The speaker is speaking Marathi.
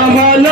Amala